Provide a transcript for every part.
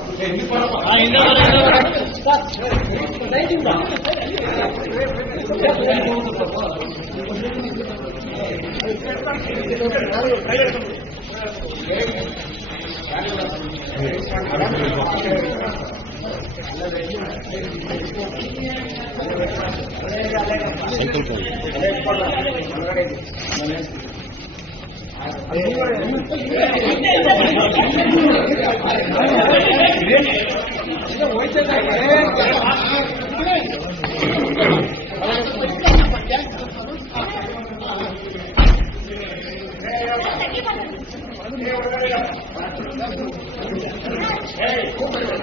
I know, I know. That's they do that. Thank you.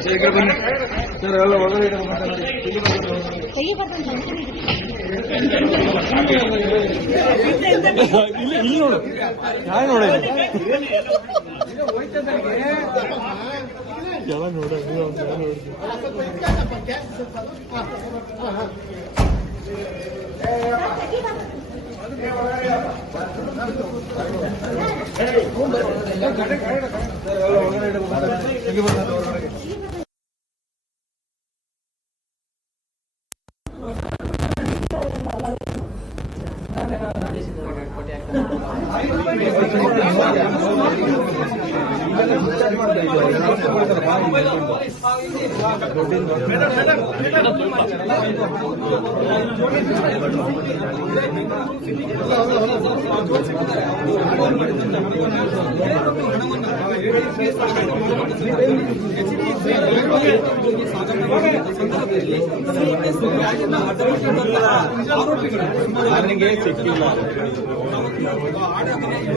ఇక్కడ కొన్ని సార్ వాళ్ళ వదిలేదు ಇಲ್ಲಿ ನೋಡು ನಾನು ನೋಡ ಹೋಯ್ತದಾಗೆ Jalan udah belum jalan udah. Hey, ಹಣವನ್ನು ಹೆಚ್ಚಿನ ಸಂದರ್ಭದಲ್ಲಿ ಸಿಕ್ಕಿಲ್ಲ.